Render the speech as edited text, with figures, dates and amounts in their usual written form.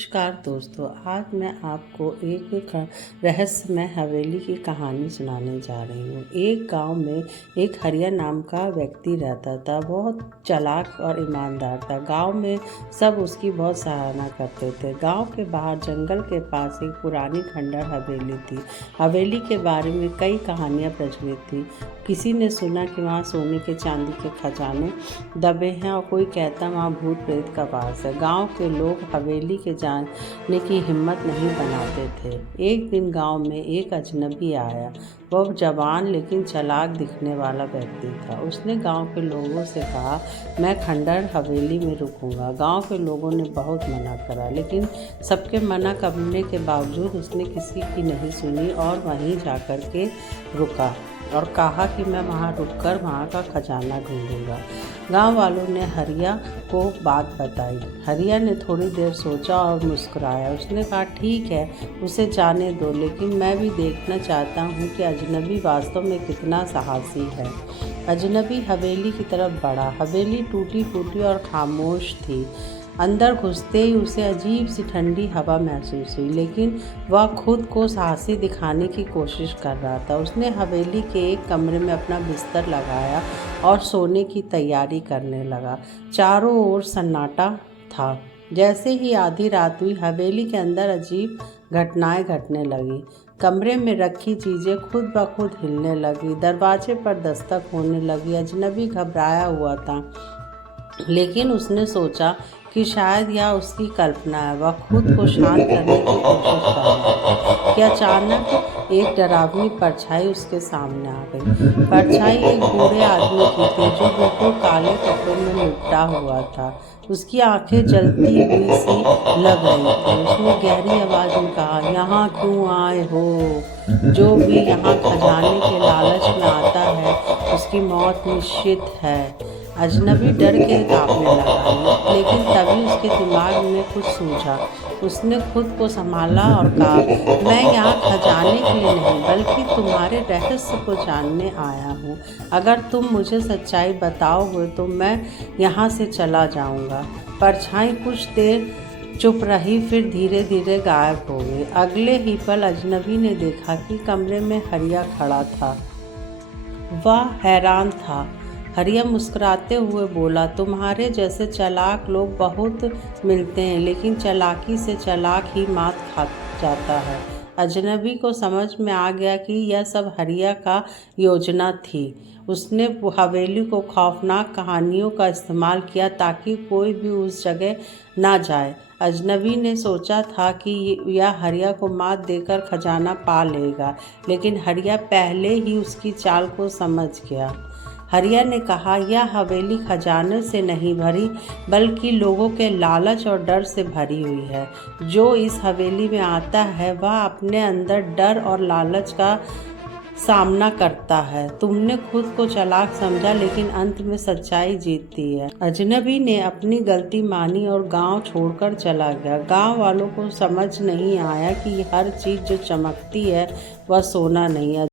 नमस्कार दोस्तों, आज मैं आपको एक रहस्यमय हवेली की कहानी सुनाने जा रही हूँ। एक गांव में एक हरिया नाम का व्यक्ति रहता था। बहुत चालाक और ईमानदार था। गांव में सब उसकी बहुत सराहना करते थे। गांव के बाहर जंगल के पास एक पुरानी खंडर हवेली थी। हवेली के बारे में कई कहानियाँ प्रचलित थी। किसी ने सुना कि वहाँ सोने के चांदी के खजाने दबे हैं और कोई कहता वहाँ भूत प्रेत का वास है। गांव के लोग हवेली के जाने की हिम्मत नहीं बनाते थे। एक दिन गांव में एक अजनबी आया। वह जवान लेकिन चालाक दिखने वाला व्यक्ति था। उसने गांव के लोगों से कहा, मैं खंडर हवेली में रुकूंगा। गांव के लोगों ने बहुत मना करा, लेकिन सबके मना करने के बावजूद उसने किसी की नहीं सुनी और वहीं जाकर के रुका और कहा कि मैं वहाँ रुककर वहाँ का खजाना ढूंढूंगा। गांव वालों ने हरिया को बात बताई। हरिया ने थोड़ी देर सोचा और मुस्कुराया। उसने कहा, ठीक है, उसे जाने दो, लेकिन मैं भी देखना चाहता हूँ कि अजनबी वास्तव में कितना साहसी है। अजनबी हवेली की तरफ बढ़ा। हवेली टूटी फूटी और खामोश थी। अंदर घुसते ही उसे अजीब सी ठंडी हवा महसूस हुई, लेकिन वह खुद को साहसी दिखाने की कोशिश कर रहा था। उसने हवेली के एक कमरे में अपना बिस्तर लगाया और सोने की तैयारी करने लगा। चारों ओर सन्नाटा था। जैसे ही आधी रात हुई, हवेली के अंदर अजीब घटनाएं घटने लगी। कमरे में रखी चीज़ें खुद ब खुद हिलने लगी। दरवाजे पर दस्तक होने लगी। अजनबी घबराया हुआ था, लेकिन उसने सोचा कि शायद यह उसकी कल्पना है। वह खुद को शांत करने की कोशिश कर रहा था कि अचानक एक डरावनी परछाई उसके सामने आ गई। परछाई एक बूढ़े आदमी की थी जो बिल्कुल काले कपड़ों में लिपटा हुआ था। उसकी आंखें जलती हुई सी लग रही थी। उसने गहरी आवाज में कहा, यहाँ क्यों आए हो? जो भी यहाँ खजाने के लालच में आता है उसकी मौत निश्चित है। अजनबी डर के कांपने लगा, लेकिन तभी उसके दिमाग में कुछ सूझा। उसने खुद को संभाला और कहा, मैं यहाँ खजाने के लिए नहीं बल्कि तुम्हारे रहस्य को जानने आया हूँ। अगर तुम मुझे सच्चाई बताओगे तो मैं यहाँ से चला जाऊँगा। परछाई कुछ देर चुप रही, फिर धीरे धीरे गायब हो गई। अगले ही पल अजनबी ने देखा कि कमरे में हरिया खड़ा था। वह हैरान था। हरिया मुस्कुराते हुए बोला, तुम्हारे जैसे चालाक लोग बहुत मिलते हैं, लेकिन चालाकी से चालाक ही मात खा जाता है। अजनबी को समझ में आ गया कि यह सब हरिया का योजना थी। उसने हवेली को खौफनाक कहानियों का इस्तेमाल किया ताकि कोई भी उस जगह ना जाए। अजनबी ने सोचा था कि यह हरिया को मात देकर खजाना पा लेगा, लेकिन हरिया पहले ही उसकी चाल को समझ गया। हरिया ने कहा, यह हवेली खजाने से नहीं भरी बल्कि लोगों के लालच और डर से भरी हुई है। जो इस हवेली में आता है वह अपने अंदर डर और लालच का सामना करता है। तुमने खुद को चालाक समझा, लेकिन अंत में सच्चाई जीतती है। अजनबी ने अपनी गलती मानी और गांव छोड़कर चला गया। गांव वालों को समझ नहीं आया कि हर चीज़ जो चमकती है वह सोना नहीं है।